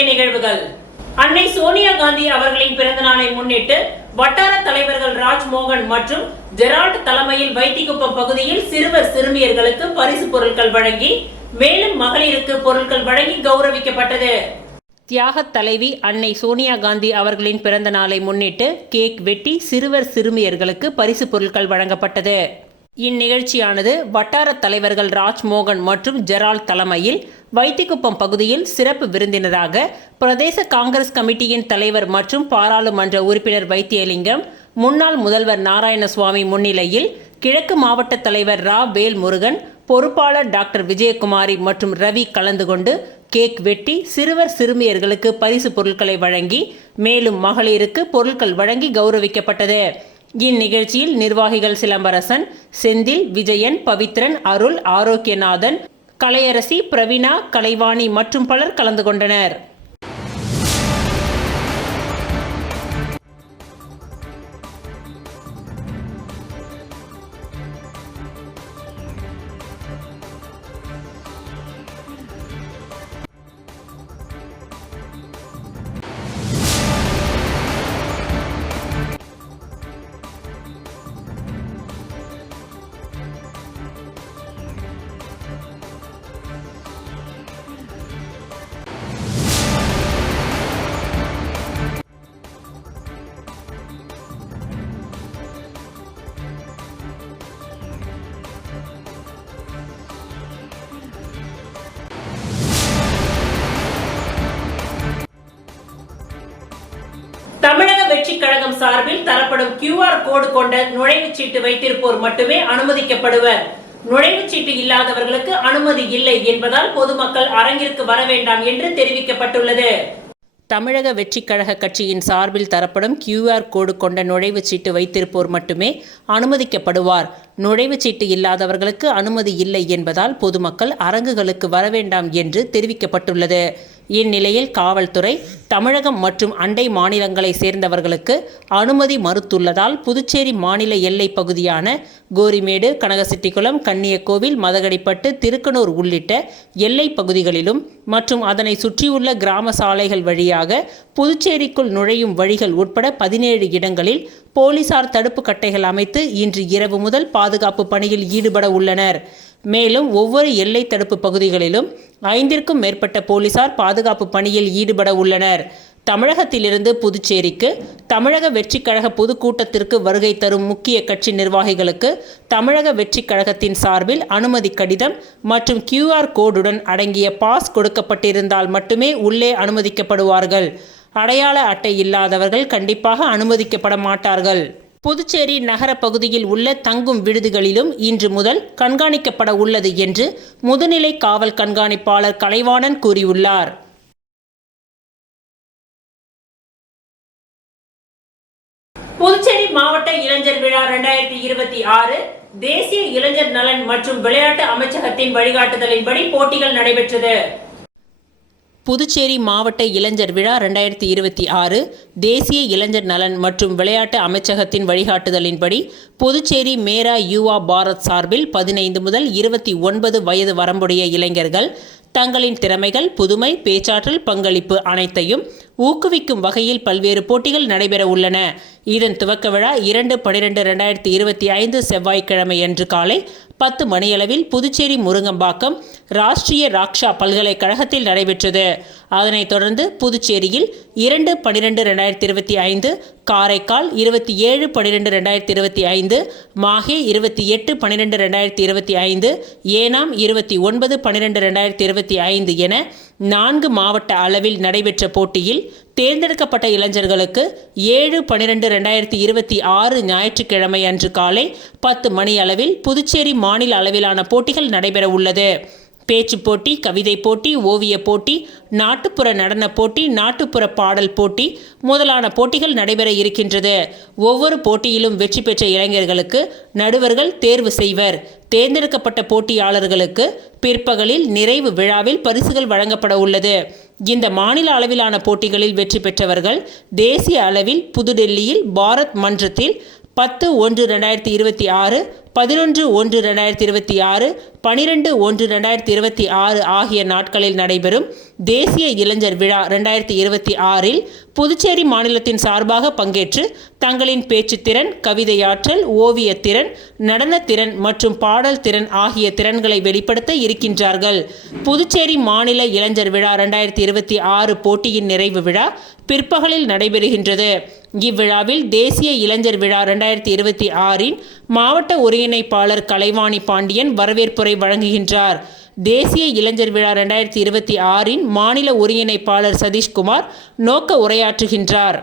முக்கிய நிகழ்வுகள். அன்னை சோனியா காந்தி அவர்களின் பிறந்த நாளை முன்னிட்டு வட்டார தலைவர்கள் ராஜ்மோகன் மற்றும் ஜெரால்ட் தலைமையில் வைத்திக்குப்பம் பகுதியில் சிறுவர் சிறுமியர்களுக்கு பரிசு பொருட்கள் வழங்கி மேலும் மகளிருக்கு பொருட்கள் வழங்கி கௌரவிக்கப்பட்டது. தியாக தலைவி அன்னை சோனியா காந்தி அவர்களின் பிறந்த நாளை முன்னிட்டு கேக் வெட்டி சிறுவர் சிறுமியர்களுக்கு பரிசு பொருட்கள் வழங்கப்பட்டது. இந்நிகழ்ச்சியானது வட்டார தலைவர்கள் ராஜ்மோகன் மற்றும் ஜெரால்ட் தலைமையில் வைத்திக்குப்பம் பகுதியில் சிறப்பு விருந்தினராக பிரதேச காங்கிரஸ் கமிட்டியின் தலைவர் மற்றும் பாராளுமன்ற உறுப்பினர் வைத்தியலிங்கம், முன்னாள் முதல்வர் நாராயணசுவாமி முன்னிலையில் கிழக்கு மாவட்ட தலைவர் ரா வேல்முருகன், பொறுப்பாளர் டாக்டர் விஜயகுமாரி மற்றும் ரவி கலந்து கொண்டு கேக் வெட்டி சிறுவர் சிறுமியர்களுக்கு பரிசு பொருட்களை வழங்கி மேலும் மகளிருக்கு பொருட்கள் வழங்கி கௌரவிக்கப்பட்டது. இந்நிகழ்ச்சியில் நிர்வாகிகள் சிலம்பரசன், செந்தில், விஜயன், பவித்ரன், அருள், ஆரோக்கியநாதன், கலையரசி, பிரவீனா, கலைவாணி மற்றும் பலர் கலந்து கொண்டனர். தமிழக வெற்றி கழகம் சார்பில் தரப்படும் QR கோடு கொண்ட நுழைவுச்சீட்டு வைத்திருப்போர் மட்டுமே அனுமதிக்கப்படுவர். நுழைவுச்சீட்டு இல்லாதவர்களுக்கு அனுமதி இல்லை என்பதால் பொதுமக்கள் அரங்கிற்கு வர வேண்டாம் என்று தெரிவிக்கப்பட்டுள்ளது. தமிழக வெற்றி கழக கட்சியின் சார்பில் தரப்படும் QR கோடு கொண்ட நுழைவுச்சீட்டு வைத்திருப்போர் மட்டுமே அனுமதிக்கப்படுவார். நுழைவுச்சீட்டு இல்லாதவர்களுக்கு அனுமதி இல்லை என்பதால் பொதுமக்கள் அரங்குகளுக்கு வர வேண்டாம் என்று தெரிவிக்கப்பட்டுள்ளது. இந்நிலையில் காவல்துறை தமிழகம் மற்றும் அண்டை மாநிலங்களை சேர்ந்தவர்களுக்கு அனுமதி மறுத்துள்ளதால் புதுச்சேரி மாநில எல்லை பகுதியான கோரிமேடு, கனகசெட்டிக்குளம், கன்னியக்கோவில், மதகடிப்பட்டு, திருக்கனூர் உள்ளிட்ட எல்லை பகுதிகளிலும் மற்றும் அதனை சுற்றியுள்ள கிராம சாலைகள் வழியாக புதுச்சேரிக்குள் நுழையும் வழிகள் உட்பட 17 இடங்களில் போலீசார் தடுப்பு கட்டைகள் அமைத்து இன்று இரவு முதல் பாதுகாப்பு பணியில் ஈடுபட உள்ளனர். மேலும் ஒவ்வொரு எல்லை தடுப்பு பகுதிகளிலும் 5க்கும் மேற்பட்ட போலீசார் பாதுகாப்பு பணியில் ஈடுபட உள்ளனர். தமிழகத்திலிருந்து புதுச்சேரிக்கு தமிழக வெற்றி கழக பொதுக்கூட்டத்திற்கு வருகை தரும் முக்கிய கட்சி நிர்வாகிகளுக்கு தமிழக வெற்றி கழகத்தின் சார்பில் அனுமதி கடிதம் மற்றும் QR கோடுடன் அடங்கிய பாஸ் கொடுக்கப்பட்டிருந்தால் மட்டுமே உள்ளே அனுமதிக்கப்படுவார்கள். அடையாள அட்டை இல்லாதவர்கள் கண்டிப்பாக அனுமதிக்கப்பட மாட்டார்கள். புதுச்சேரி நகர பகுதியில் உள்ள தங்கும் விடுதிகளிலும் இன்று முதல் கண்காணிக்கப்பட உள்ளது என்று முதுநிலை காவல் கண்காணிப்பாளர் கலைவாணன் கூறியுள்ளார். புதுச்சேரி மாவட்ட இளைஞர் விழா 2026 தேசிய இளைஞர் நலன் மற்றும் விளையாட்டு அமைச்சகத்தின் வழிகாட்டுதலின்படி போட்டிகள் நடைபெற்றது. புதுச்சேரி மாவட்ட இளைஞர் விழா 2026 தேசிய இளைஞர் நலன் மற்றும் விளையாட்டு அமைச்சகத்தின் வழிகாட்டுதலின்படி புதுச்சேரி மேரா யுவா பாரத் சார்பில் 15 முதல் 29 வயது வரம்புடைய இளைஞர்கள் தங்களின் திறமைகள், புதுமை, பேச்சாற்றல், பங்களிப்பு அனைத்தையும் ஊக்குவிக்கும் வகையில் பல்வேறு போட்டிகள் நடைபெற உள்ளன. இதன் துவக்க விழா 2/12/2025 செவ்வாய்க்கிழமையன்று காலை 10 மணியளவில் புதுச்சேரி முருங்கம்பாக்கம் ராஷ்டிரிய ராக்ஷா பல்கலைக்கழகத்தில் நடைபெற்றது. அதனைத் தொடர்ந்து புதுச்சேரியில் 2/12/2025, காரைக்கால் 27/12/2025, மாஹே 28/12/2025, ஏனாம் 29/12/2025 என 4 மாவட்ட அளவில் நடைபெற்ற போட்டியில் தேர்ந்தெடுக்கப்பட்ட இளைஞர்களுக்கு 7/12/2026 ஞாயிற்றுக்கிழமை அன்று காலை 10 மணி அளவில் புதுச்சேரி மாநில அளவிலான போட்டிகள் நடைபெற உள்ளது. பேச்சு போட்டி, கவிதை போட்டி, ஓவிய போட்டி, நாட்டுப்புற நடன போட்டி, நாட்டுப்புற பாடல் போட்டி முதலான போட்டிகள் நடைபெற இருக்கின்றது. ஒவ்வொரு போட்டியிலும் வெற்றி பெற்ற இளைஞர்களுக்கு நடுவர்கள் தேர்வு செய்வர். தேர்ந்தெடுக்கப்பட்ட போட்டியாளர்களுக்கு பிற்பகலில் நிறைவு விழாவில் பரிசுகள் வழங்கப்பட உள்ளது. இந்த மாநில அளவிலான போட்டிகளில் வெற்றி பெற்றவர்கள் தேசிய அளவில் புதுடெல்லியில் பாரத் மன்றத்தில் 10/1/2026, 11/1/2026, 12/1/2026 ஆகிய நாட்களில் நடைபெறும் தேசிய இளைஞர் விழா 2026இல் புதுச்சேரி மாநிலத்தின் சார்பாக பங்கேற்று தங்களின் பேச்சுத்திறன், கவிதையாற்றல், ஓவியத்திறன், நடனத்திறன் மற்றும் பாடல் திறன் ஆகிய திறன்களை வெளிப்படுத்த இருக்கின்றார்கள். புதுச்சேரி மாநில இளைஞர் விழா 2026 போட்டியின் நிறைவு விழா பிற்பகலில் நடைபெறுகின்றது. இவ்விழாவில் தேசிய இளைஞர் விழா 2026இன் மாவட்ட ஒருங்கிணைப்பாளர் கலைவாணி பாண்டியன் வரவேற்புரை வழங்குகின்றார். தேசிய இளைஞர் விழா 2026இன் மாநில ஒருங்கிணைப்பாளர் சதீஷ்குமார் நோக்க உரையாற்றுகின்றார்.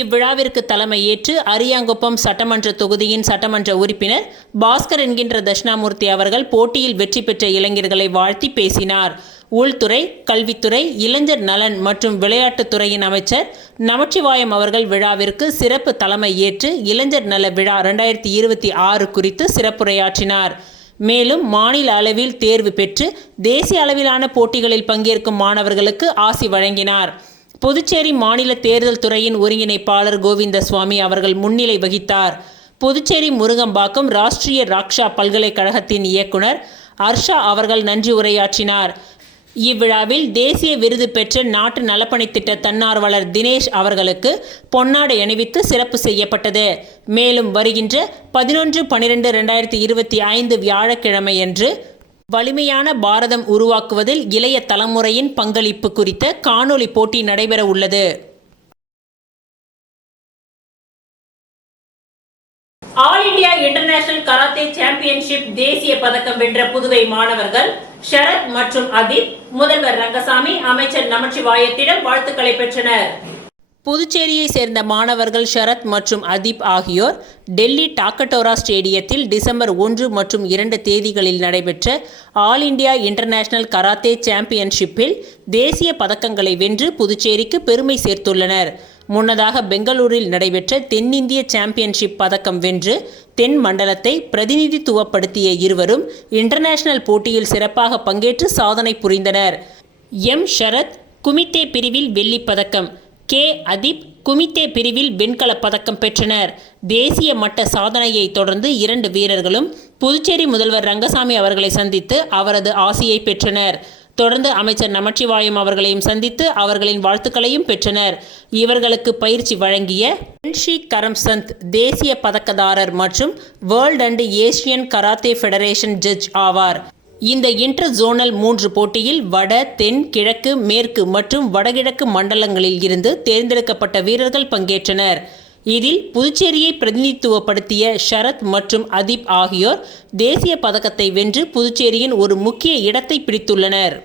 இவ்விழாவிற்கு தலைமையேற்று அரியாங்குப்பம் சட்டமன்ற தொகுதியின் சட்டமன்ற உறுப்பினர் பாஸ்கர் என்கின்ற தட்சிணாமூர்த்தி அவர்கள் போட்டியில் வெற்றி பெற்ற இளைஞர்களை வாழ்த்தி பேசினார். உள்துறை, கல்வித்துறை, இளைஞர் நலன் மற்றும் விளையாட்டுத்துறையின் அமைச்சர் நமச்சிவாயம் அவர்கள் விழாவிற்கு சிறப்பு தலைமை ஏற்று இளைஞர் நல விழா 2026 குறித்து சிறப்புரையாற்றினார். மேலும் மாநில அளவில் தேர்வு பெற்று தேசிய அளவிலான போட்டிகளில் பங்கேற்கும் மாணவர்களுக்கு ஆசி வழங்கினார். புதுச்சேரி மாநில தேர்தல் துறையின் ஒருங்கிணைப்பாளர் கோவிந்தசுவாமி அவர்கள் முன்னிலை வகித்தார். புதுச்சேரி முருங்கம்பாக்கம் ராஷ்டிரிய ராக்ஷா பல்கலைக்கழகத்தின் இயக்குனர் அர்ஷா அவர்கள் நன்றி உரையாற்றினார். இவ்விழாவில் தேசிய விருது பெற்ற நாட்டு நலப்பணித்திட்ட தன்னார்வலர் தினேஷ் அவர்களுக்கு பொன்னாடை அணிவித்து சிறப்பு செய்யப்பட்டது. மேலும் வருகின்ற 11/12/2025 வியாழக்கிழமையன்று வலிமையான பாரதம் உருவாக்குவதில் இளைய தலைமுறையின் பங்களிப்பு குறித்த காணொலி போட்டி நடைபெற உள்ளது. All India international karate championship தேசிய பதக்கம் வென்ற புதுவை மாணவர்கள் ஷரத் மற்றும் அதிப் முதல்வர் ரங்கசாமி, அமைச்சர் நமச்சிவாயத்திடம் வாழ்த்துக்களை பெற்றனர். புதுச்சேரியை சேர்ந்த மாணவர்கள் ஷரத் மற்றும் அதீப் ஆகியோர் டெல்லி டாக்கட்டோரா ஸ்டேடியத்தில் டிசம்பர் 1 மற்றும் 2 தேதிகளில் நடைபெற்ற ஆல் இண்டியா இன்டர்நேஷனல் கராத்தே சாம்பியன்ஷிப்பில் தேசிய பதக்கங்களை வென்று புதுச்சேரிக்கு பெருமை சேர்த்துள்ளனர். முன்னதாக பெங்களூரில் நடைபெற்ற தென்னிந்திய சாம்பியன்ஷிப் பதக்கம் வென்று தென் மண்டலத்தை பிரதிநிதித்துவப்படுத்திய இருவரும் இன்டர்நேஷனல் போட்டியில் சிறப்பாக பங்கேற்று சாதனை புரிந்தனர். எம் ஷரத் குமித்தே பிரிவில் வெள்ளிப் பதக்கம், கே அதீப் குமித்தே பிரிவில் வெண்கலப் பதக்கம் பெற்றனர். தேசிய மட்ட சாதனையை தொடர்ந்து 2 வீரர்களும் புதுச்சேரி முதல்வர் ரங்கசாமி அவர்களை சந்தித்து அவரது ஆசியை பெற்றனர். தொடர்ந்து அமைச்சர் நமச்சிவாயம் அவர்களையும் சந்தித்து அவர்களின் வாழ்த்துக்களையும் பெற்றனர். இவர்களுக்கு பயிற்சி வழங்கிய முன்ஷி கரம்சந்த் தேசிய பதக்கதாரர் மற்றும் world and Asian karate federation judge ஆவார். இந்த இன்டர் ஜோனல் 3 போட்டியில் வட, தென், கிழக்கு, மேற்கு மற்றும் வடகிழக்கு மண்டலங்களில் இருந்து தேர்ந்தெடுக்கப்பட்ட வீரர்கள் பங்கேற்றனர். இதில் புதுச்சேரியை பிரதிநிதித்துவப்படுத்திய ஷரத் மற்றும் அதீப் ஆகியோர் தேசிய பதக்கத்தை வென்று புதுச்சேரியின் ஒரு முக்கிய இடத்தை பிடித்துள்ளனர்.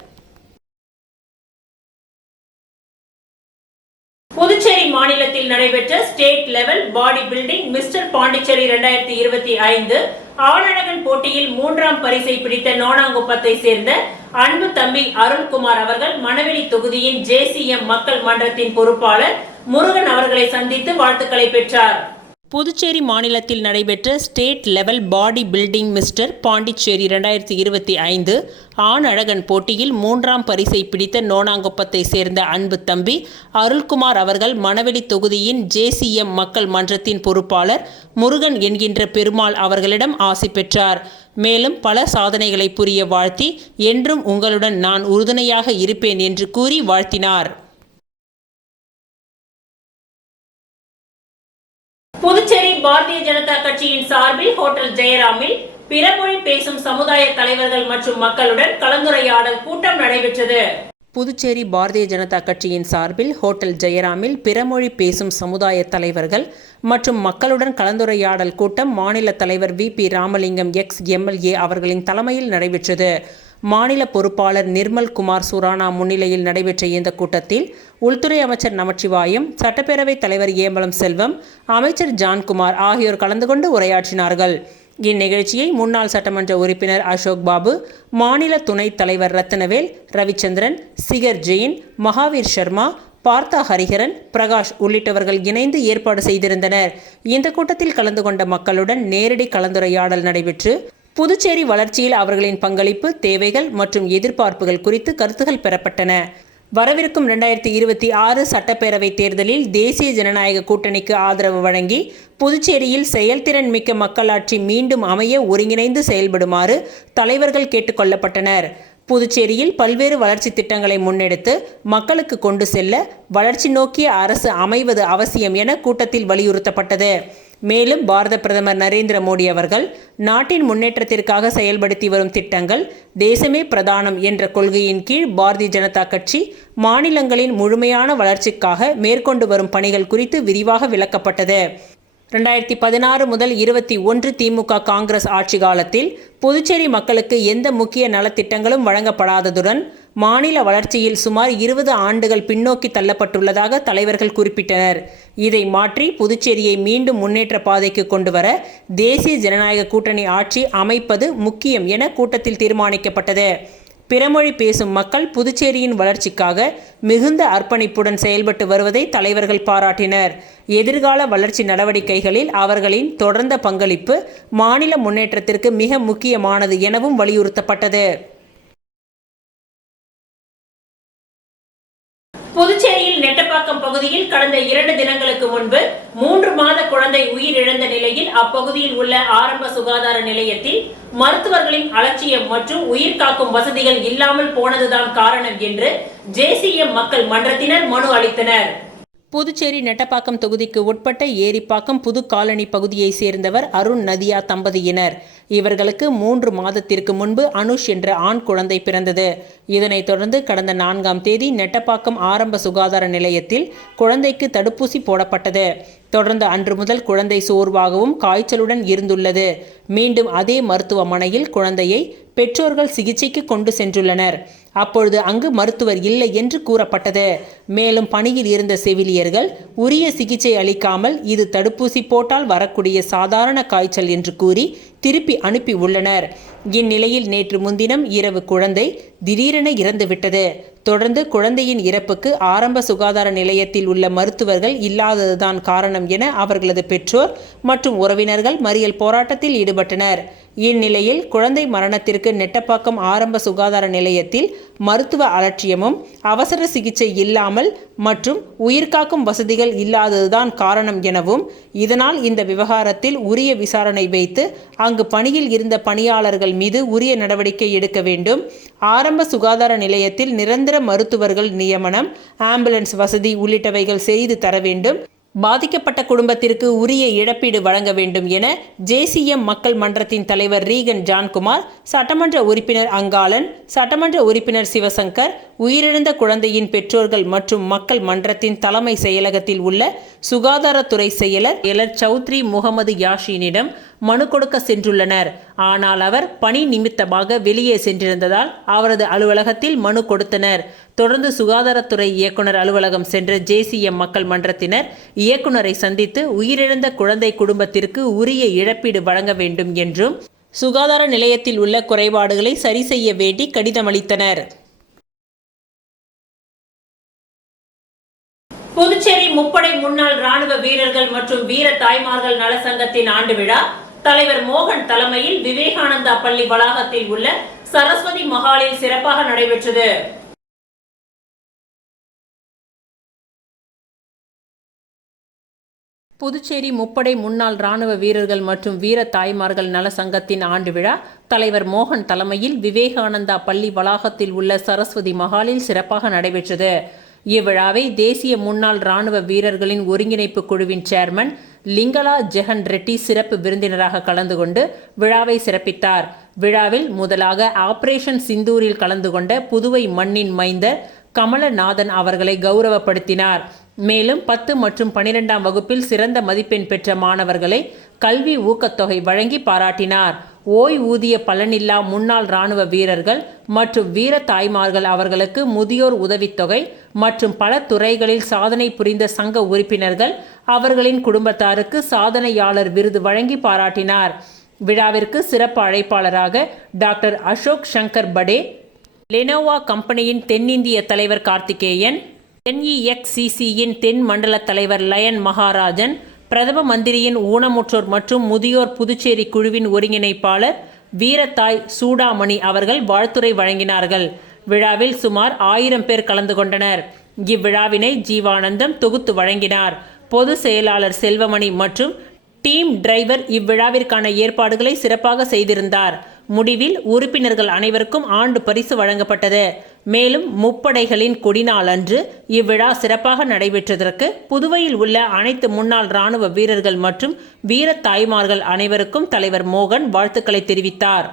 புதுச்சேரி மாநிலத்தில் நடைபெற்ற state level body building mister Pondicherry 2025 ஆணழகன் போட்டியில் 3ஆம் பரிசை பிடித்த நோனாங்குப்பத்தை சேர்ந்த அன்பு தம்பி அருள்குமார் அவர்கள் மணவெளி தொகுதியின் JCM மக்கள் மன்றத்தின் பொறுப்பாளர் முருகன் அவர்களை சந்தித்து வாழ்த்துக்களை பெற்றார். புதுச்சேரி மாநிலத்தில் நடைபெற்ற state level body building mister Pondicherry 2025 ஆண் அழகன் போட்டியில் 3ஆம் பரிசை பிடித்த நோனாங்குப்பத்தை சேர்ந்த அன்பு தம்பி அருள்குமார் அவர்கள் மணவெளி தொகுதியின் JCM மக்கள் மன்றத்தின் பொறுப்பாளர் முருகன் என்கின்ற பெருமாள் அவர்களிடம் ஆசி பெற்றார். மேலும் பல சாதனைகளை புரிய வாழ்த்தி என்றும் உங்களுடன் நான் உறுதுணையாக இருப்பேன் என்று கூறி வாழ்த்தினார். புதுச்சேரி பாரதிய ஜனதா கட்சியின் சார்பில் ஹோட்டல் ஜெயராமில் பிறமொழி பேசும் சமுதாய தலைவர்கள் மற்றும் மக்களுடன் கலந்துரையாடல் கூட்டம் நடைபெற்றது. புதுச்சேரி பாரதிய ஜனதா கட்சியின் சார்பில் ஹோட்டல் ஜெயராமில் பிறமொழி பேசும் சமுதாய தலைவர்கள் மற்றும் மக்களுடன் கலந்துரையாடல் கூட்டம் மாநில தலைவர் VP ராமலிங்கம் ex-MLA அவர்களின் தலைமையில் நடைபெற்றது. மாநில பொறுப்பாளர் நிர்மல் குமார் சுரானா முன்னிலையில் நடைபெற்ற இந்த கூட்டத்தில் உள்துறை அமைச்சர் நமச்சிவாயம், சட்டப்பேரவைத் தலைவர் ஏம்பலம் செல்வம், அமைச்சர் ஜான்குமார் ஆகியோர் கலந்து கொண்டு உரையாற்றினார்கள். இந்நிகழ்ச்சியை முன்னாள் சட்டமன்ற உறுப்பினர் அசோக் பாபு, மாநில துணைத் தலைவர் ரத்னவேல், ரவிச்சந்திரன், சிகர் ஜெயின், மகாவீர் சர்மா, பார்த்தா ஹரிஹரன், பிரகாஷ் உள்ளிட்டவர்கள் இணைந்து ஏற்பாடு செய்திருந்தனர். இந்த கூட்டத்தில் கலந்து கொண்ட மக்களுடன் நேரடி கலந்துரையாடல் நடைபெற்று புதுச்சேரி வளர்ச்சியில் அவர்களின் பங்களிப்பு, தேவைகள் மற்றும் எதிர்பார்ப்புகள் குறித்து கருத்துகள் பெறப்பட்டன. வரவிருக்கும் 2026 சட்டப்பேரவை தேர்தலில் தேசிய ஜனநாயக கூட்டணிக்கு ஆதரவு வழங்கி புதுச்சேரியில் செயல்திறன் மிக்க மக்களாட்சி மீண்டும் அமைய ஒருங்கிணைந்து செயல்படுமாறு தலைவர்கள் கேட்டுக்கொள்ளப்பட்டனர். புதுச்சேரியில் பல்வேறு வளர்ச்சி திட்டங்களை முன்னெடுத்து மக்களுக்கு கொண்டு செல்ல வளர்ச்சி நோக்கிய அரசு அமைவது அவசியம் என கூட்டத்தில் வலியுறுத்தப்பட்டது. மேலும் பாரத பிரதமர் நரேந்திர மோடி அவர்கள் நாட்டின் முன்னேற்றத்திற்காக செயல்படுத்தி வரும் திட்டங்கள் தேசமே பிரதானம் என்ற கொள்கையின் கீழ் பாரதிய ஜனதா கட்சி மாநிலங்களின் முழுமையான வளர்ச்சிக்காக மேற்கொண்டு வரும் பணிகள் குறித்து விரிவாக விளக்கப்பட்டது. 2016 முதல் 21 திமுக காங்கிரஸ் ஆட்சி காலத்தில் புதுச்சேரி மக்களுக்கு எந்த முக்கிய நலத்திட்டங்களும் வழங்கப்படாததுடன் மாநில வளர்ச்சியில் சுமார் 20 ஆண்டுகள் பின்னோக்கி தள்ளப்பட்டுள்ளதாக தலைவர்கள் குறிப்பிட்டனர். இதை மாற்றி புதுச்சேரியை மீண்டும் முன்னேற்ற பாதைக்கு கொண்டுவர தேசிய ஜனநாயக கூட்டணி ஆட்சி அமைப்பது முக்கியம் என கூட்டத்தில் தீர்மானிக்கப்பட்டது. பிறமொழி பேசும் மக்கள் புதுச்சேரியின் வளர்ச்சிக்காக மிகுந்த அர்ப்பணிப்புடன் செயல்பட்டு வருவதை தலைவர்கள் பாராட்டினர். எதிர்கால வளர்ச்சி நடவடிக்கைகளில் அவர்களின் தொடர்ந்த பங்களிப்பு மாநில முன்னேற்றத்திற்கு மிக முக்கியமானது எனவும் வலியுறுத்தப்பட்டது. புதுச்சேரியில் நெட்டப்பாக்கம் பகுதியில் கடந்த 2 தினங்களுக்கு முன்பு 3 மாத குழந்தை உயிரிழந்த நிலையில் அப்பகுதியில் உள்ள ஆரம்ப சுகாதார நிலையத்தில் மருத்துவர்களின் அலட்சியம் மற்றும் உயிர் காக்கும் வசதிகள் இல்லாமல் போனதுதான் காரணம் என்று ஜேசிஎம் மக்கள் மன்றத்தினர் மனு அளித்தனர். புதுச்சேரி நெட்டப்பாக்கம் தொகுதிக்கு உட்பட்ட ஏரிப்பாக்கம் புது காலனி பகுதியை சேர்ந்தவர் அருண் நதியா தம்பதியினர். இவர்களுக்கு 3 மாதத்திற்கு முன்பு அனுஷ் என்ற ஆண் குழந்தை பிறந்தது. இதனைத் தொடர்ந்து கடந்த 4ஆம் தேதி நெட்டப்பாக்கம் ஆரம்ப சுகாதார நிலையத்தில் குழந்தைக்கு தடுப்பூசி போடப்பட்டது. தொடர்ந்து அன்று முதல் குழந்தை சோர்வாகவும் காய்ச்சலுடன் இருந்துள்ளது. மீண்டும் அதே மருத்துவமனையில் குழந்தையை பெற்றோர்கள் சிகிச்சைக்கு கொண்டு சென்றுள்ளனர். அப்பொழுது அங்கு மருத்துவர் இல்லை என்று கூறப்பட்டது. மேலும் பணியில் இருந்த செவிலியர்கள் உரிய சிகிச்சை அளிக்காமல் இது தடுப்பூசி போட்டால் வரக்கூடிய சாதாரண காய்ச்சல் என்று கூறி திருப்பி அனுப்பி உள்ளனர். இந்நிலையில் நேற்று முன்தினம் இரவு குழந்தை திடீரென இறந்துவிட்டது. தொடர்ந்து குழந்தையின் இறப்புக்கு ஆரம்ப சுகாதார நிலையத்தில் உள்ள மருத்துவர்கள் இல்லாததுதான் காரணம் என அவர்களது பெற்றோர் மற்றும் உறவினர்கள் மறியல் போராட்டத்தில் ஈடுபட்டனர். இந்நிலையில் குழந்தை மரணத்திற்கு நெட்டப்பாக்கம் ஆரம்ப சுகாதார நிலையத்தில் மருத்துவ அலட்சியமும் அவசர சிகிச்சை இல்லாமல் மற்றும் உயிர்காக்கும் வசதிகள் இல்லாததுதான் காரணம் எனவும் இதனால் இந்த விவகாரத்தில் உரிய விசாரணை வைத்து அங்கு பணியில் இருந்த பணியாளர்கள் மீது உரிய நடவடிக்கை எடுக்க வேண்டும். ஆரம்ப சுகாதார நிலையத்தில் நிரந்தர மருத்துவர்கள் நியமனம், ஆம்புலன்ஸ் வசதி உள்ளிட்டவைகள் செய்து தர வேண்டும். பாதிக்கப்பட்ட குடும்பத்திற்கு உரிய இழப்பீடு வழங்க வேண்டும் என ஜேசிஎம் மக்கள் மன்றத்தின் தலைவர் ரீகன் ஜான்குமார், சட்டமன்ற உறுப்பினர் அங்காளன், சட்டமன்ற உறுப்பினர் சிவசங்கர், உயிரிழந்த குழந்தையின் பெற்றோர்கள் மற்றும் மக்கள் மன்றத்தின் தலைமை செயலகத்தில் உள்ள சுகாதாரத்துறை செயலர் சௌத்ரி முகமது யாஷினிடம் மனு கொடுக்க சென்றுள்ளனர். ஆனால் அவர் பணி நிமித்தமாக வெளியே சென்றிருந்ததால் அவரது அலுவலகத்தில் மனு கொடுத்தனர். தொடர்ந்து சுகாதாரத்துறை இயக்குனர் அலுவலகம் சென்ற ஜேசிஎம் மக்கள் மன்றத்தினர் இயக்குனரை சந்தித்து உயிரிழந்த குழந்தை குடும்பத்திற்கு உரிய இழப்பீடு வழங்க வேண்டும் என்றும் சுகாதார நிலையத்தில் உள்ள குறைபாடுகளை சரி செய்ய வேண்டி கடிதமளித்தனர். புதுச்சேரி முப்படை முன்னாள் ராணுவ வீரர்கள் மற்றும் வீர தாய்மார்கள் நலசங்கத்தின் ஆண்டு விழா தலைவர் மோகன் தலைமையில் விவேகானந்தா பள்ளி வளாகத்தில் உள்ள சரஸ்வதி மஹாலில் சிறப்பாக நடைபெற்றது. புதுச்சேரி முப்படை முன்னாள் ராணுவ வீரர்கள் மற்றும் வீர தாய்மார்கள் நல சங்கத்தின் ஆண்டு விழா தலைவர் மோகன் தலைமையில் விவேகானந்தா பள்ளி வளாகத்தில் உள்ள சரஸ்வதி மஹாலில் சிறப்பாக நடைபெற்றது. இவ்விழாவை தேசிய முன்னாள் ராணுவ வீரர்களின் ஒருங்கிணைப்பு குழுவின் சேர்மன் லிங்கலா ஜெகன் ரெட்டி சிறப்பு விருந்தினராக கலந்து கொண்டு விழாவை சிறப்பித்தார். விழாவில் முதலாக ஆபரேஷன் சிந்தூரில் கலந்து கொண்ட புதுவை மண்ணின் மைந்தர் கமலநாதன் அவர்களை கௌரவப்படுத்தினார். மேலும் 10 மற்றும் 12ஆம் வகுப்பில் சிறந்த மதிப்பெண் பெற்ற மாணவர்களை கல்வி ஊக்கத்தொகை வழங்கி பாராட்டினார். ஓய்வூதிய பலனில்லா முன்னாள் ராணுவ வீரர்கள் மற்றும் வீர தாய்மார்கள் அவர்களுக்கு முதியோர் உதவித்தொகை மற்றும் பல துறைகளில் சாதனை புரிந்த சங்க உறுப்பினர்கள் அவர்களின் குடும்பத்தாருக்கு சாதனையாளர் விருது வழங்கி பாராட்டினார். விழாவிற்கு சிறப்பு அழைப்பாளராக டாக்டர் அசோக் சங்கர் படே, லெனோவா கம்பெனியின் தென்னிந்திய தலைவர் கார்த்திகேயன், NEXCCயின் தென் மண்டல தலைவர் லயன் மகாராஜன், பிரதம மந்திரியின் ஊனமுற்றோர் மற்றும் முதியோர் புதுச்சேரி குழுவின் ஒருங்கிணைப்பாளர் வீரத்தாய் சூடாமணி அவர்கள் வாழ்த்துரை வழங்கினார்கள். விழாவில் சுமார் 1000 பேர் கலந்து கொண்டனர். இவ்விழாவினை ஜீவானந்தம் தொகுத்து வழங்கினார். பொதுச் செயலாளர் செல்வமணி மற்றும் டீம் டிரைவர் இவ்விழாவிற்கான ஏற்பாடுகளை சிறப்பாக செய்திருந்தார். முடிவில் உறுப்பினர்கள் அனைவருக்கும் ஆண்டு பரிசு வழங்கப்பட்டது. மேலும் முப்படைகளின் கொடிநாள் அன்று இவ்விழா சிறப்பாக நடைபெற்றதற்கு புதுவையில் உள்ள அனைத்து முன்னாள் இராணுவ வீரர்கள் மற்றும் வீர தாய்மார்கள் அனைவருக்கும் தலைவர் மோகன் வாழ்த்துக்களை தெரிவித்தார்.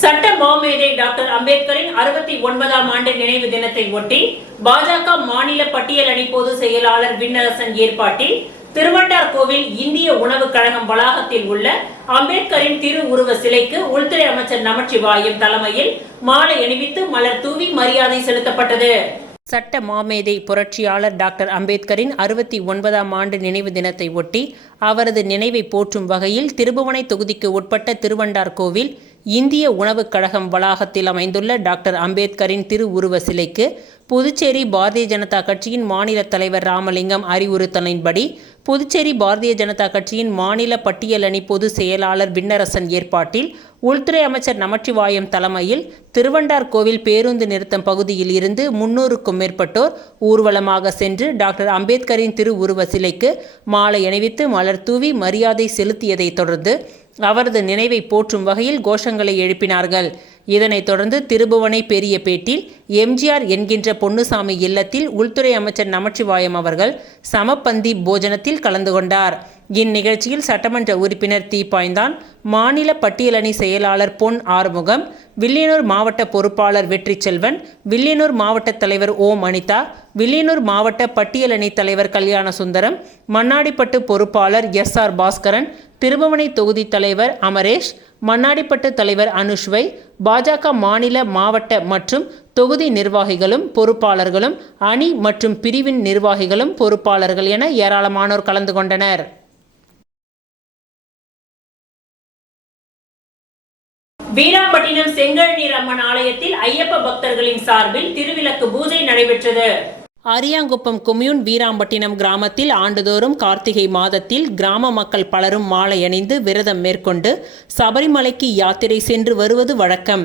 சட்ட மாமேதை டாக்டர் அம்பேத்கரின் 69ஆம் ஆண்டு நினைவு தினத்தை ஒட்டி பாஜக மாநில பட்டியல் அணி பொதுச் செயலாளர் விண்ணரசன் ஏற்பாட்டில் திருவண்டார்கோவில் இந்திய உணவுக் கழகம் வளாகத்தில் உள்ள அம்பேத்கரின் திரு உருவ சிலைக்கு உள்துறை அமைச்சர் நமச்சிவாயம் தலைமையில் மாலை அணிவித்து மலர் தூவி மரியாதை செலுத்தப்பட்டது. சட்ட மாமேதை புரட்சியாளர் டாக்டர் அம்பேத்கரின் 69ஆம் ஆண்டு நினைவு தினத்தை ஒட்டி அவரது நினைவை போற்றும் வகையில் திருபுவனை தொகுதிக்கு உட்பட்ட திருவண்டார்கோவில் இந்திய உணவுக் கழகம் வளாகத்தில் அமைந்துள்ள டாக்டர் அம்பேத்கரின் திரு உருவ சிலைக்கு புதுச்சேரி பாரதிய ஜனதா கட்சியின் மாநில தலைவர் ராமலிங்கம் அறிவுறுத்தலின்படி புதுச்சேரி பாரதிய ஜனதா கட்சியின் மாநில பட்டியல் அணி பொதுச் செயலாளர் விண்ணரசன் ஏற்பாட்டில் உள்துறை அமைச்சர் நமச்சிவாயம் தலைமையில் திருவண்டார்கோவில் பேருந்து நிறுத்தம் பகுதியில் இருந்து 300க்கும் மேற்பட்டோர் ஊர்வலமாக சென்று டாக்டர் அம்பேத்கரின் திரு உருவ சிலைக்கு மாலை அணிவித்து மலர் தூவி மரியாதை செலுத்தியதை தொடர்ந்து அவரது நினைவை போற்றும் வகையில் கோஷங்களை எழுப்பினார்கள். இதனைத் தொடர்ந்து திருபுவனை பெரியபேட்டில் எம்ஜிஆர் என்கின்ற பொன்னுசாமி இல்லத்தில் உள்துறை அமைச்சர் நமச்சிவாயம் அவர்கள் சமபந்தி போஜனத்தில் கலந்து கொண்டார். இந்நிகழ்ச்சியில் சட்டமன்ற உறுப்பினர் தீப்பாய்ந்தான், மாநில பட்டியலணி செயலாளர் பொன் ஆறுமுகம், வில்லியனூர் மாவட்ட பொறுப்பாளர் வெற்றி செல்வன், வில்லியனூர் மாவட்ட தலைவர் ஓம் அனிதா, வில்லியனூர் மாவட்ட பட்டியலணி தலைவர் கல்யாண சுந்தரம், மண்ணாடிப்பட்டு பொறுப்பாளர் SR பாஸ்கரன், திருபுவனை தொகுதி தலைவர் அமரேஷ், மண்ணாடிப்பட்டு தலைவர் அனுஷ்வை, பாஜக மாநில மாவட்ட மற்றும் தொகுதி நிர்வாகிகளும் பொறுப்பாளர்களும் அணி மற்றும் பிரிவின் நிர்வாகிகளும் பொறுப்பாளர்கள் என ஏராளமானோர் கலந்து கொண்டனர். வீராம்பட்டினம் செங்கழநீர் அம்மன் ஆலயத்தில் ஐயப்ப பக்தர்களின் சார்பில் திருவிளக்கு பூஜை நடைபெற்றது. அரியாங்குப்பம் கொம்யூன் வீராம்பட்டினம் கிராமத்தில் ஆண்டுதோறும் கார்த்திகை மாதத்தில் கிராம மக்கள் பலரும் மாலை அணிந்து விரதம் மேற்கொண்டு சபரிமலைக்கு யாத்திரை சென்று வருவது வழக்கம்.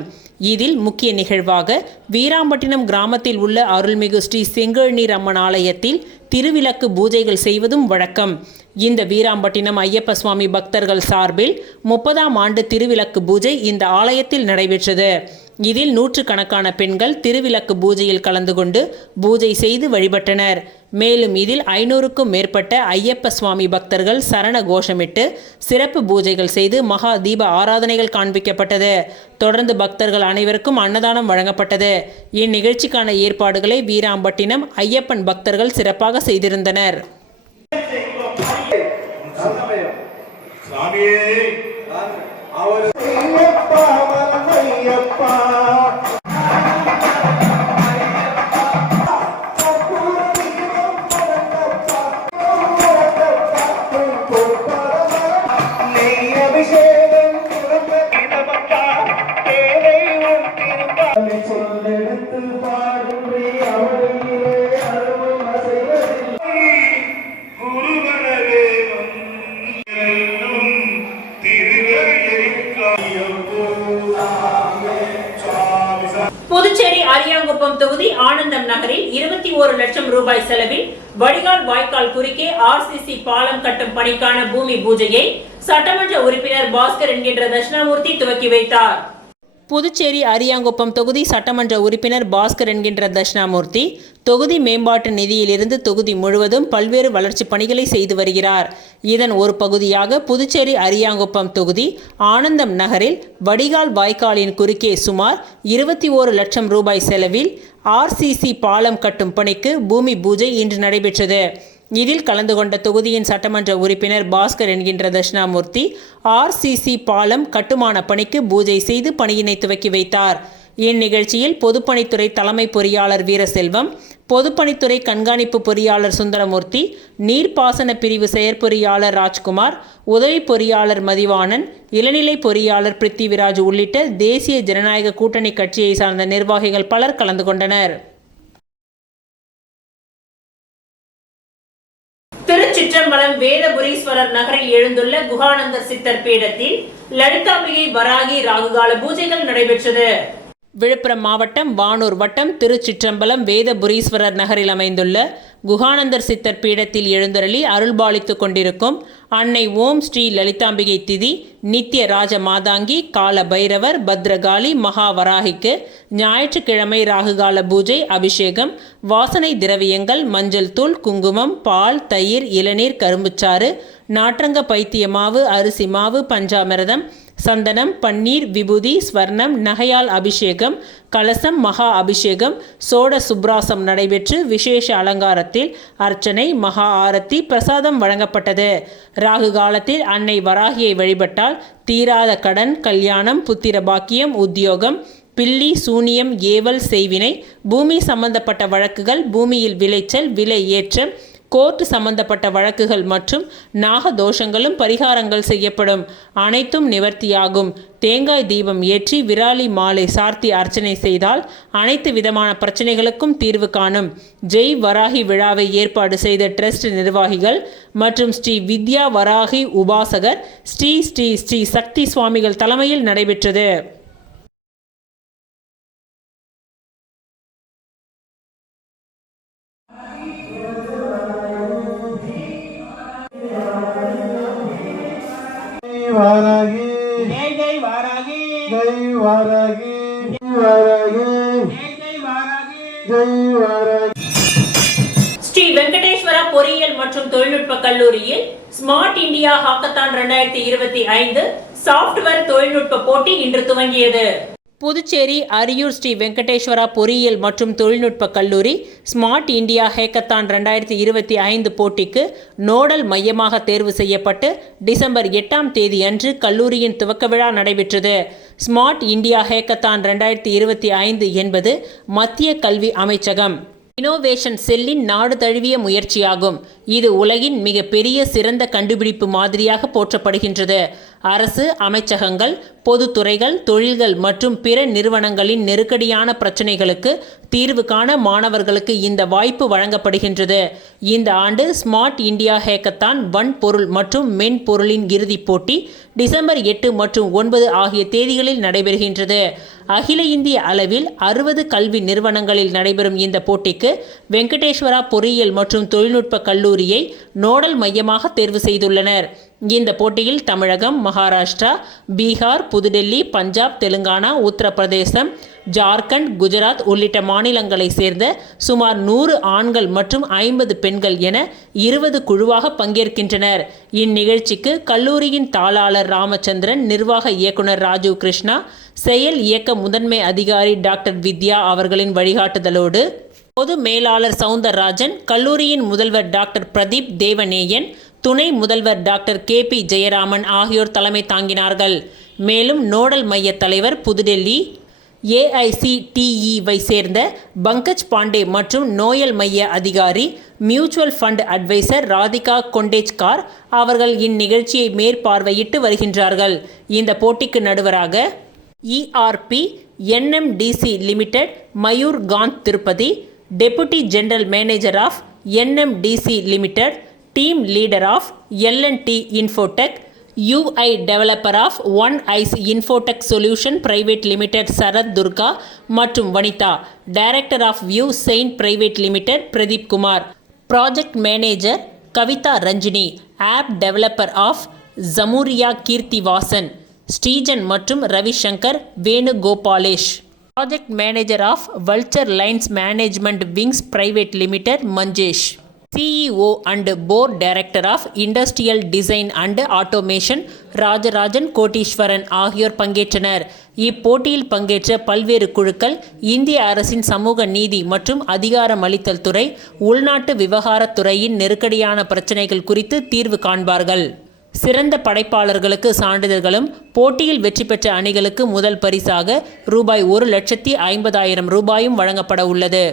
இதில் முக்கிய நிகழ்வாக வீராம்பட்டினம் கிராமத்தில் உள்ள அருள்மிகு ஸ்ரீ செங்கழநீர் அம்மன் ஆலயத்தில் திருவிளக்கு பூஜைகள் செய்வதும் வழக்கம். இந்த வீராம்பட்டினம் ஐயப்ப சுவாமி பக்தர்கள் சார்பில் 30ஆம் ஆண்டு திருவிளக்கு பூஜை இந்த ஆலயத்தில் நடைபெற்றது. இதில் நூற்றுக்கணக்கான பெண்கள் திருவிளக்கு பூஜையில் கலந்து கொண்டு பூஜை செய்து வழிபட்டனர். மேலும் இதில் 500க்கும் மேற்பட்ட ஐயப்ப சுவாமி பக்தர்கள் சரண கோஷமிட்டு சிறப்பு பூஜைகள் செய்து மகா தீப ஆராதனைகள் காண்பிக்கப்பட்டது. தொடர்ந்து பக்தர்கள் அனைவருக்கும் அன்னதானம் வழங்கப்பட்டது. இந்நிகழ்ச்சிக்கான ஏற்பாடுகளை வீராம்பட்டினம் ஐயப்பன் பக்தர்கள் சிறப்பாக செய்திருந்தனர். புதுச்சேரி அரியாங்குப்பம் தொகுதி ஆனந்தம் நகரில் 21 லட்சம் ரூபாய் செலவில் வடிகால் வாய்க்கால் குறுக்கே RCC பாலம் கட்டும் பணிக்கான பூமி பூஜையை சட்டமன்ற உறுப்பினர் பாஸ்கர் என்கின்ற தட்சிணாமூர்த்தி துவக்கி வைத்தார். புதுச்சேரி அரியாங்குப்பம் தொகுதி சட்டமன்ற உறுப்பினர் பாஸ்கர் என்கின்ற தட்சிணாமூர்த்தி தொகுதி மேம்பாட்டு நிதியிலிருந்து தொகுதி முழுவதும் பல்வேறு வளர்ச்சிப் பணிகளை செய்து வருகிறார். இதன் ஒரு பகுதியாக புதுச்சேரி அரியாங்குப்பம் தொகுதி ஆனந்தம் நகரில் வடிகால் வாய்க்காலின் குறுக்கே சுமார் 21 லட்சம் ரூபாய் செலவில் RCC பாலம் கட்டும் பணிக்கு பூமி பூஜை இன்று நடைபெற்றது. இதில் கலந்து கொண்ட தொகுதியின் சட்டமன்ற உறுப்பினர் பாஸ்கர் என்கின்ற தட்சிணாமூர்த்தி RCC பாலம் கட்டுமான பணிக்கு பூஜை செய்து பணியினை துவக்கி வைத்தார். இந்நிகழ்ச்சியில் பொதுப்பணித்துறை தலைமை பொறியாளர் வீரசெல்வம், பொதுப்பணித்துறை கண்காணிப்பு பொறியாளர் சுந்தரமூர்த்தி, நீர்ப்பாசன பிரிவு செயற்பொறியாளர் ராஜ்குமார், உதவி பொறியாளர் மதிவாணன், இளநிலை பொறியாளர் பிருத்திவிராஜ் உள்ளிட்ட தேசிய ஜனநாயக கூட்டணி கட்சியை சார்ந்த நிர்வாகிகள் பலர் கலந்து கொண்டனர். திருச்சிற்றம்பலம் வேதபுரீஸ்வரர் நகரில் எழுந்துள்ள குகானந்தர் சித்தர் பீடத்தில் லலிதாம்பிகை வராகி ராகுகால பூஜைகள் நடைபெற்றது. விழுப்புரம் மாவட்டம் வானூர் வட்டம் திருச்சிற்றம்பலம் வேதபுரீஸ்வரர் நகரில் அமைந்துள்ள குகானந்தர் சித்தர் பீடத்தில் எழுந்தருளி அருள்பாலித்துக் கொண்டிருக்கும் அன்னை ஓம் ஸ்ரீ லலிதாம்பிகை திதி நித்திய ராஜ மாதாங்கி கால பைரவர் பத்ரகாளி மகாவராகிக்கு ஞாயிற்றுக்கிழமை ராகுகால பூஜை, அபிஷேகம், வாசனை திரவியங்கள், மஞ்சள் தூள், குங்குமம், பால், தயிர், இளநீர், கரும்புச்சாறு, நாற்றங்க பைத்திய மாவு, அரிசி மாவு, பஞ்சாமிரதம், சந்தனம், பன்னீர், விபூதி, ஸ்வர்ணம், நகையால் அபிஷேகம், கலசம், மகா அபிஷேகம், சோட சுப்ராசம் நடைபெற்று விசேஷ அலங்காரத்தில் அர்ச்சனை, மகா ஆரத்தி, பிரசாதம் வழங்கப்பட்டது. ராகு காலத்தில் அன்னை வராகியை வழிபட்டால் தீராத கடன், கல்யாணம், புத்திர பாக்கியம், உத்தியோகம், பில்லி, சூனியம், ஏவல், செய்வினை, பூமி சம்பந்தப்பட்ட வழக்குகள், பூமியில் விளைச்சல், விலை ஏற்றம், கோர்ட் சம்பந்தப்பட்ட வழக்குகள் மற்றும் நாக தோஷங்களும் பரிகாரங்கள் செய்யப்படும். அனைத்தும் நிவர்த்தியாகும். தேங்காய் தீபம் ஏற்றி விராலி மாலை சார்த்தி அர்ச்சனை செய்தால் அனைத்து விதமான பிரச்சனைகளுக்கும் தீர்வு காணும். ஜெய் வராகி விழாவை ஏற்பாடு செய்த ட்ரஸ்ட் நிர்வாகிகள் மற்றும் ஸ்ரீ வித்யா வராகி உபாசகர் ஸ்ரீ ஸ்ரீ ஸ்ரீ சக்தி சுவாமிகள் தலைமையில் நடைபெற்றது. वारागी जय जय वारागी जय वारागी वारागी जय वारागी जय वारागी. ஸ்ரீ வெங்கடேஸ்வரா பொறியியல் மற்றும் தொழில்நுட்ப கல்லூரியில் ஸ்மார்ட் இந்தியா ஹாக்கத்தான் 2025 சாப்ட்வேர் தொழில்நுட்ப போட்டி இன்று துவங்கியது. புதுச்சேரி அரியூர் ஸ்ரீ வெங்கடேஸ்வரா பொறியியல் மற்றும் தொழில்நுட்ப கல்லூரி ஸ்மார்ட் இந்தியா ஹேக்கத்தான் 2025 போட்டிக்கு நோடல் மையமாக தேர்வு செய்யப்பட்டு டிசம்பர் 8ஆம் தேதி அன்று கல்லூரியின் துவக்க விழா நடைபெற்றது. ஸ்மார்ட் இந்தியா ஹேக்கத்தான் 2025 என்பது மத்திய கல்வி அமைச்சகம் இனோவேஷன் செல்லின் நாடு தழுவிய முயற்சியாகும். இது உலகின் மிக பெரிய சிறந்த கண்டுபிடிப்பு மாதிரியாக போற்றப்படுகின்றது. அரசு, அமைச்சகங்கள், பொதுத்துறைகள், தொழில்கள் மற்றும் பிற நிறுவனங்களின் நெருக்கடியான பிரச்சனைகளுக்கு தீர்வு காண மாணவர்களுக்கு இந்த வாய்ப்பு வழங்கப்படுகின்றது. இந்த ஆண்டு ஸ்மார்ட் இந்தியா ஹேக்கத்தான் வன்பொருள் மற்றும் மென்பொருளின் இறுதிப் போட்டி டிசம்பர் 8 மற்றும் 9 ஆகிய தேதிகளில் நடைபெறுகின்றது. அகில இந்திய அளவில் 60 கல்வி நிறுவனங்களில் நடைபெறும் இந்த போட்டிக்கு வெங்கடேஸ்வரா பொறியியல் மற்றும் தொழில்நுட்ப கல்லூரியை நோடல் மையமாக தேர்வு செய்துள்ளனர். இந்த போட்டியில் தமிழகம், மகாராஷ்டிரா, பீகார், புதுடெல்லி, பஞ்சாப், தெலுங்கானா, உத்தரப்பிரதேசம், ஜார்க்கண்ட், குஜராத் உள்ளிட்ட மாநிலங்களை சேர்ந்த சுமார் 100 ஆண்கள் மற்றும் 50 பெண்கள் என 20 குழுவாக பங்கேற்கின்றனர். இந்நிகழ்ச்சிக்கு கல்லூரியின் தாளாளர் ராமச்சந்திரன், நிர்வாக இயக்குனர் ராஜீவ் கிருஷ்ணா, செயல் இயக்க முதன்மை அதிகாரி டாக்டர் வித்யா அவர்களின் வழிகாட்டுதலோடு பொது மேலாளர் சவுந்தரராஜன், கல்லூரியின் முதல்வர் டாக்டர் பிரதீப் தேவநேயன், துணை முதல்வர் டாக்டர் KP ஜெயராமன் ஆகியோர் தலைமை தாங்கினார்கள். மேலும் நோடல் மைய தலைவர் புதுடெல்லி AICTE-வை சேர்ந்த பங்கஜ் பாண்டே மற்றும் நோயல் மைய அதிகாரி mutual fund advisor Radhika Kondeshkar அவர்கள் இந்நிகழ்ச்சியை மேற்பார்வையிட்டு வருகின்றார்கள். இந்த போட்டிக்கு நடுவராக ERP NMDC limited Mayur Kant Tirupati, deputy general manager of NMDC limited, team leader of L&T infotech, UI developer of one eyes infotech solution private limited Sarath Durga மற்றும் Vanitha, director of view saint private limited Pradeep Kumar, project manager Kavitha Ranjini, app developer of Jamuria Keerthi Vasan, Srijan மற்றும் Ravishankar Venugopalesh, project manager of vulture lines management wings private limited Manjesh, CEO and board director of industrial design and automation Rajarajan Kotteeswaran ஆகியோர் பங்கேற்றனர். இப்போட்டியில் பங்கேற்ற பல்வேறு குழுக்கள் இந்திய அரசின் சமூக நீதி மற்றும் அதிகாரமளித்தல் துறை, உள்நாட்டு விவகாரத்துறையின் நெருக்கடியான பிரச்சினைகள் குறித்து தீர்வு காண்பார்கள். சிறந்த படைப்பாளர்களுக்கு சான்றிதழ்களும், போட்டியில் வெற்றி பெற்ற அணிகளுக்கு முதல் பரிசாக ரூபாய் 1,50,000 வழங்கப்பட உள்ளது.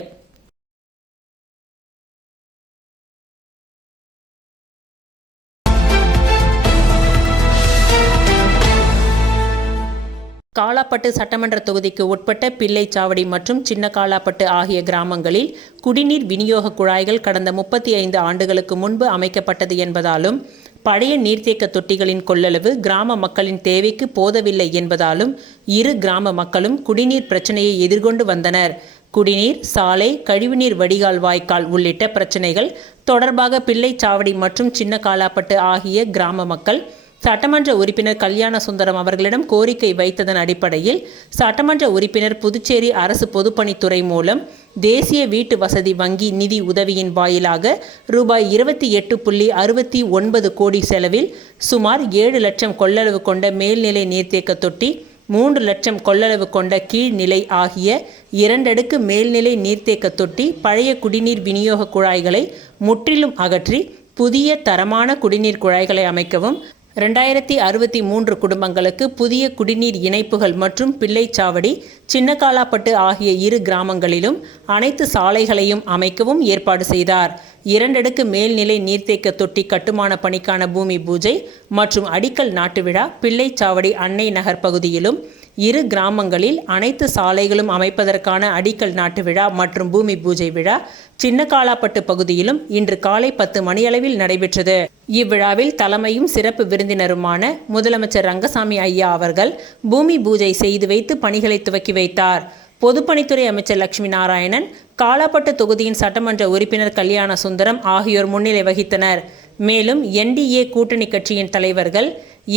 காலாப்பட்டு சட்டமன்ற தொகுதிக்கு உட்பட்ட பிள்ளைச்சாவடி மற்றும் சின்னகாலாப்பட்டு ஆகிய கிராமங்களில் குடிநீர் விநியோக குழாய்கள் கடந்த 35 ஆண்டுகளுக்கு முன்பு அமைக்கப்பட்டது என்பதாலும், பழைய நீர்த்தேக்க தொட்டிகளின் கொள்ளளவு கிராம மக்களின் தேவைக்கு போதவில்லை என்பதாலும் இரு கிராம மக்களும் குடிநீர் பிரச்சனையை எதிர்கொண்டு வந்தனர். குடிநீர், சாலை, கழிவுநீர் வடிகால் வாய்க்கால் உள்ளிட்ட பிரச்சனைகள் தொடர்பாக பிள்ளைச்சாவடி மற்றும் சின்னகாலாப்பட்டு ஆகிய கிராம மக்கள் சட்டமன்ற உறுப்பினர் கல்யாண சுந்தரம் அவர்களிடம் கோரிக்கை வைத்ததன் அடிப்படையில் சட்டமன்ற உறுப்பினர் புதுச்சேரி அரசு பொதுப்பணித்துறை மூலம் தேசிய வீட்டு வசதி வங்கி நிதி உதவியின் வாயிலாக ரூபாய் 28.69 கோடி செலவில் சுமார் 7 லட்சம் கொள்ளளவு கொண்ட மேல்நிலை நீர்த்தேக்க தொட்டி, 3 லட்சம் கொள்ளளவு கொண்ட கீழ்நிலை ஆகிய 2 அடுக்கு மேல்நிலை நீர்த்தேக்க தொட்டி, பழைய குடிநீர் விநியோக குழாய்களை முற்றிலும் அகற்றி புதிய தரமான குடிநீர் குழாய்களை அமைக்கவும், 2063 குடும்பங்களுக்கு புதிய குடிநீர் இணைப்புகள் மற்றும் பிள்ளைச்சாவடி, சின்னகாலாப்பட்டு ஆகிய இரு கிராமங்களிலும் அனைத்து சாலைகளையும் அமைக்கவும் ஏற்பாடு செய்தார். 2 அடுக்கு மேல்நிலை நீர்த்தேக்க தொட்டி கட்டுமான பணிக்கான பூமி பூஜை மற்றும் அடிக்கல் நாட்டு விழா பிள்ளைச்சாவடி அன்னை நகர் பகுதியிலும், இரு கிராமங்களில் அனைத்து சாலைகளும் அமைப்பதற்கான அடிக்கல் நாட்டு விழா மற்றும் பூமி பூஜை விழா சின்னகாலாப்பட்டு பகுதியிலும் இன்று காலை 10 மணியளவில் நடைபெற்றது. இவ்விழாவில் தலைமையும் சிறப்பு விருந்தினருமான முதலமைச்சர் ரங்கசாமி ஐயா அவர்கள் பூமி பூஜை செய்து வைத்து பணிகளை துவக்கி வைத்தார். பொதுப்பணித்துறை அமைச்சர் லட்சுமி நாராயணன், காலாப்பட்டு தொகுதியின் சட்டமன்ற உறுப்பினர் கல்யாண சுந்தரம் ஆகியோர் முன்னிலை வகித்தனர். மேலும் NDA கூட்டணி கட்சியின் தலைவர்கள்,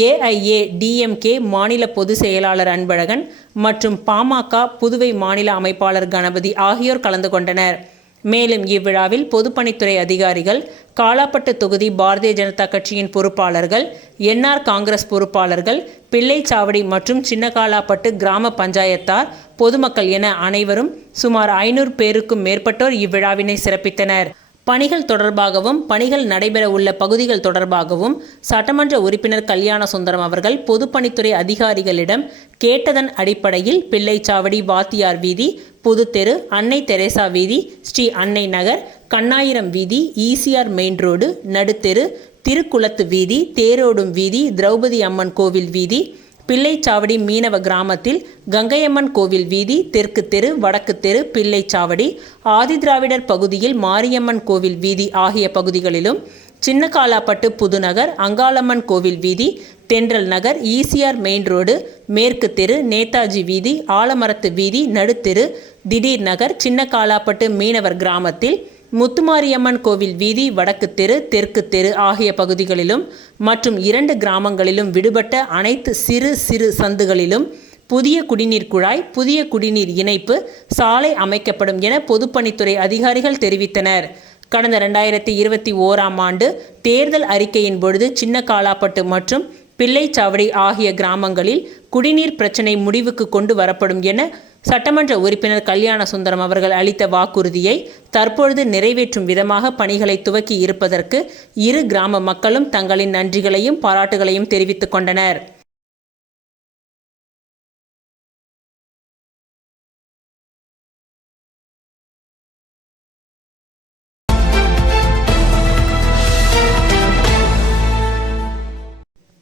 AIADMK மாநில பொதுச் செயலாளர் அன்பழகன் மற்றும் பாமக புதுவை மாநில அமைப்பாளர் கணபதி ஆகியோர் கலந்து கொண்டனர். மேலும் இவ்விழாவில் பொதுப்பணித்துறை அதிகாரிகள், காலாப்பட்டு தொகுதி பாரதிய ஜனதா கட்சியின் பொறுப்பாளர்கள், NR காங்கிரஸ் பொறுப்பாளர்கள், பிள்ளைச்சாவடி மற்றும் சின்னகாலாப்பட்டு கிராம பஞ்சாயத்தார், பொதுமக்கள் என அனைவரும் சுமார் 500 பேருக்கும் மேற்பட்டோர் இவ்விழாவினை சிறப்பித்தனர். பணிகள் தொடர்பாகவும் பணிகள் நடைபெற உள்ள பகுதிகள் தொடர்பாகவும் சட்டமன்ற உறுப்பினர் கல்யாண சுந்தரம் அவர்கள் பொதுப்பணித்துறை அதிகாரிகளிடம் கேட்டதன் அடிப்படையில் பிள்ளைச்சாவடி வாத்தியார் வீதி, புதுத்தெரு, அன்னை தெரேசா வீதி, ஸ்ரீ அன்னை நகர், கண்ணாயிரம் வீதி, ECR மெயின் ரோடு, நடுத்தெரு, திருக்குளத்து வீதி, தேரோடும் வீதி, திரௌபதி அம்மன் கோவில் வீதி, பிள்ளைச்சாவடி மீனவ கிராமத்தில் கங்கையம்மன் கோவில் வீதி, தெற்கு தெரு, வடக்கு தெரு, பிள்ளைச்சாவடி, ஆதிதிராவிடர் பகுதியில் மாரியம்மன் கோவில் வீதி ஆகிய பகுதிகளிலும், சின்னகாலாப்பட்டு புதுநகர், அங்காளம்மன் கோவில் வீதி, தென்றல் நகர், ECR மெயின் ரோடு, மேற்கு தெரு, நேதாஜி வீதி, ஆலமரத்து வீதி, நடுத்தெரு, திடீர் நகர், சின்னகாலாப்பட்டு மீனவர் கிராமத்தில் முத்துமாரியம்மன் கோவில் வீதி, வடக்கு தெரு, தெற்கு தெரு ஆகிய பகுதிகளிலும் மற்றும் 2 கிராமங்களிலும் விடுபட்ட அனைத்து சிறு சிறு சந்துகளிலும் புதிய குடிநீர் குழாய், புதிய குடிநீர் இணைப்பு, சாலை அமைக்கப்படும் என பொதுப்பணித்துறை அதிகாரிகள் தெரிவித்தனர். கடந்த 2021ஆம் ஆண்டு தேர்தல் அறிக்கையின் பொழுது சின்ன காலாப்பட்டு மற்றும் பிள்ளைச்சாவடி ஆகிய கிராமங்களில் குடிநீர் பிரச்சினை முடிவுக்கு கொண்டு வரப்படும் என சட்டமன்ற உறுப்பினர் கல்யாண சுந்தரம் அவர்கள் அளித்த வாக்குறுதியை தற்பொழுது நிறைவேற்றும் விதமாக பணிகளை துவக்கி இருப்பதற்கு இரு கிராம மக்களும் தங்களின் நன்றிகளையும் பாராட்டுகளையும் தெரிவித்துக் கொண்டனர்.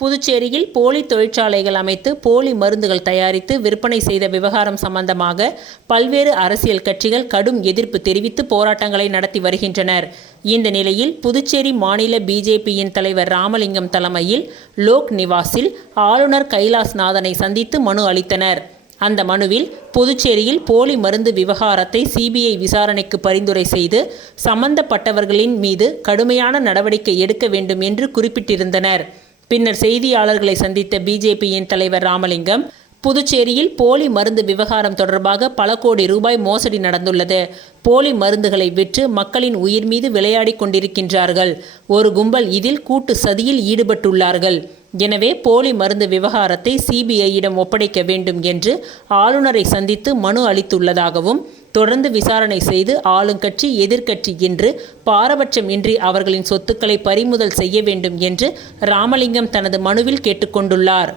புதுச்சேரியில் போலி தொழிற்சாலைகள் அமைத்து போலி மருந்துகள் தயாரித்து விற்பனை செய்த விவகாரம் சம்பந்தமாக பல்வேறு அரசியல் கட்சிகள் கடும் எதிர்ப்பு தெரிவித்து போராட்டங்களை நடத்தி வருகின்றனர். இந்த நிலையில் புதுச்சேரி மாநில பிஜேபியின் தலைவர் ராமலிங்கம் தலைமையில் லோக் நிவாஸில் ஆளுநர் கைலாஸ்நாதனை சந்தித்து மனு அளித்தனர். அந்த மனுவில் புதுச்சேரியில் போலி மருந்து விவகாரத்தை சிபிஐ விசாரணைக்கு பரிந்துரை செய்து சம்பந்தப்பட்டவர்களின் மீது கடுமையான நடவடிக்கை எடுக்க வேண்டும் என்று குறிப்பிட்டிருந்தனர். பின்னர் செய்தியாளர்களை சந்தித்த பிஜேபியின் தலைவர் ராமலிங்கம், புதுச்சேரியில் போலி மருந்து விவகாரம் தொடர்பாக பல கோடி ரூபாய் மோசடி நடந்துள்ளது. போலி மருந்துகளை விற்று மக்களின் உயிர் மீது விளையாடி கொண்டிருக்கின்றார்கள். ஒரு கும்பல் இதில் கூட்டு சதியில் ஈடுபட்டுள்ளார்கள். எனவே போலி மருந்து விவகாரத்தை சிபிஐயிடம் ஒப்படைக்க வேண்டும் என்று ஆளுநரை சந்தித்து மனு அளித்துள்ளதாகவும், தொடர்ந்து விசாரணை செய்து ஆளுங்கட்சி எதிர்க்கட்சி என்று பாரபட்சம் இன்றி அவர்களின் சொத்துக்களை பறிமுதல் செய்ய வேண்டும் என்று ராமலிங்கம் தனது மனுவில் கேட்டுக்கொண்டுள்ளார்.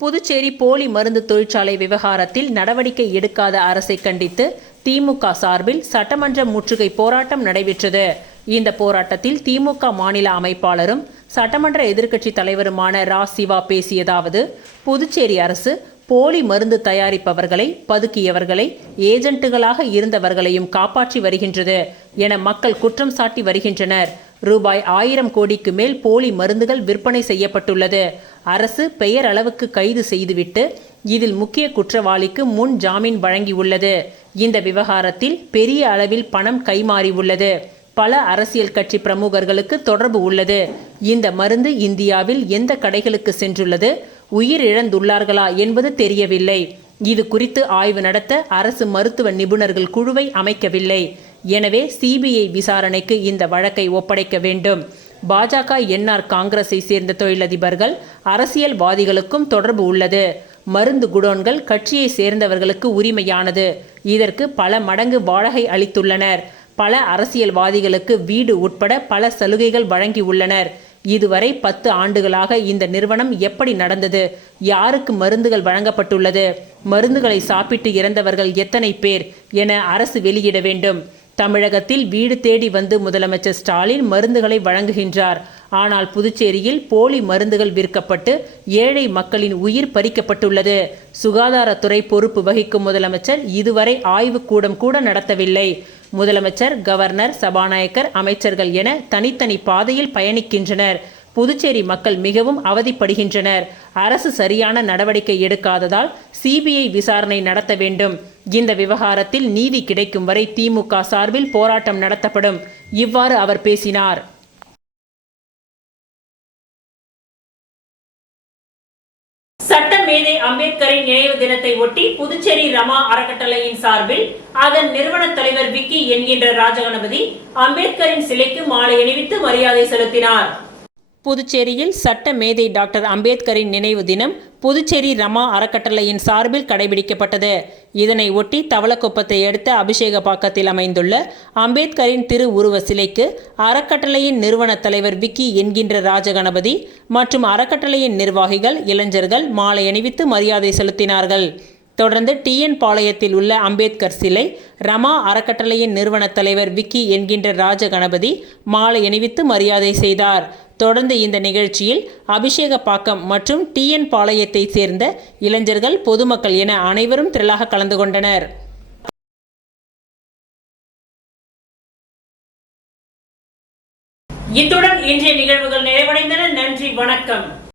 புதுச்சேரி போலி மருந்து தொழிற்சாலை விவகாரத்தில் நடவடிக்கை எடுக்காத அரசை கண்டித்து திமுக சார்பில் சட்டமன்ற முற்றுகை போராட்டம் நடைபெற்றது. இந்த போராட்டத்தில் திமுக மாநில அமைப்பாளரும் சட்டமன்ற எதிர்க்கட்சி தலைவருமான ரா. சிவா பேசியதாவது, புதுச்சேரி அரசு போலி மருந்து தயாரிப்பவர்களை, பதுக்கியவர்களை, ஏஜென்ட்டுகளாக இருந்தவர்களையும் காப்பாற்றி வருகின்றது என மக்கள் குற்றம் சாட்டி வருகின்றனர். ரூபாய் 1000 கோடிக்கு மேல் போலி மருந்துகள் விற்பனை செய்யப்பட்டுள்ளது. அரசு பெயர் அளவுக்கு கைது செய்துவிட்டு இதில் முக்கிய குற்றவாளிக்கு முன் ஜாமீன் வழங்கியுள்ளது. இந்த விவகாரத்தில் பெரிய அளவில் பணம் கைமாறி உள்ளது. பல அரசியல் கட்சி பிரமுகர்களுக்கு தொடர்பு உள்ளது. இந்த மருந்து இந்தியாவில் எந்த கடைகளுக்கு சென்றுள்ளது, உயிரிழந்துள்ளார்களா என்பது தெரியவில்லை. இது குறித்து ஆய்வு நடத்த அரசு மருத்துவ நிபுணர்கள் குழுவை அமைக்கவில்லை. எனவே சிபிஐ விசாரணைக்கு இந்த வழக்கை ஒப்படைக்க வேண்டும். பாஜக, என்ஆர் காங்கிரஸை சேர்ந்த தொழிலதிபர்கள், அரசியல்வாதிகளுக்கும் தொடர்பு உள்ளது. மருந்து குடோன்கள் கட்சியை சேர்ந்தவர்களுக்கு உரிமையானது. இதற்கு பல மடங்கு வாடகை அளித்துள்ளனர். பல அரசியல்வாதிகளுக்கு வீடு உட்பட பல சலுகைகள் வழங்கி உள்ளனர். இதுவரை 10 ஆண்டுகளாக இந்த நிறுவனம் எப்படி நடந்தது? யாருக்கு மருந்துகள் வழங்கப்பட்டுள்ளது? மருந்துகளை சாப்பிட்டு இறந்தவர்கள் எத்தனை பேர் என அரசு வெளியிட வேண்டும். தமிழகத்தில் வீடு தேடி வந்து முதலமைச்சர் ஸ்டாலின் மருந்துகளை வழங்குகின்றார். ஆனால் புதுச்சேரியில் போலி மருந்துகள் விற்கப்பட்டு ஏழை மக்களின் உயிர் பறிக்கப்பட்டுள்ளது. சுகாதாரத்துறை பொறுப்பு வகிக்கும் முதலமைச்சர் இதுவரை ஆய்வுக்கூடம் கூட நடத்தவில்லை. முதலமைச்சர், கவர்னர், சபாநாயகர், அமைச்சர்கள் என தனித்தனி பாதையில் பயணிக்கின்றனர். புதுச்சேரி மக்கள் மிகவும் அவதிப்படுகின்றனர். அரசு சரியான நடவடிக்கை எடுக்காததால் சிபிஐ விசாரணை நடத்த வேண்டும். இந்த விவகாரத்தில் நீதி கிடைக்கும் வரை திமுக சார்பில் போராட்டம் நடத்தப்படும். இவ்வாறு அவர் பேசினார். சட்டமேதை அம்பேத்கரின் நினைவு தினத்தை ஒட்டி புதுச்சேரி ரமா அறக்கட்டளையின் சார்பில் அதன் நிறுவன தலைவர் விக்கி என்கின்ற ராஜகணபதி அம்பேத்கரின் சிலைக்கு மாலை அணிவித்து மரியாதை செலுத்தினார். புதுச்சேரியில் சட்ட மேதை டாக்டர் அம்பேத்கரின் நினைவு தினம் புதுச்சேரி ரமா அறக்கட்டளையின் சார்பில் கடைபிடிக்கப்பட்டது. இதனை ஒட்டி தவளக்குப்பத்தை அடுத்த அபிஷேகப்பாக்கத்தில் அமைந்துள்ள அம்பேத்கரின் திரு உருவ சிலைக்கு அறக்கட்டளையின் நிறுவன தலைவர் விக்கி என்கின்ற ராஜகணபதி மற்றும் அறக்கட்டளையின் நிர்வாகிகள், இளைஞர்கள் மாலை அணிவித்து மரியாதை செலுத்தினார்கள். தொடர்ந்து டிஎன் பாளையத்தில் உள்ள அம்பேத்கர் சிலை ரமா அறக்கட்டளையின் நிறுவன தலைவர் விக்கி என்கின்ற ராஜகணபதி மாலை அணிவித்து மரியாதை செய்தார். தொடர்ந்து இந்த நிகழ்ச்சியில் அபிஷேகப்பாக்கம் மற்றும் டிஎன் பாளையத்தை சேர்ந்த இளைஞர்கள், பொதுமக்கள் என அனைவரும் திரளாக கலந்து கொண்டனர். இத்துடன் இன்றைய நிகழ்வுகள் நிறைவடைந்தன. நன்றி, வணக்கம்.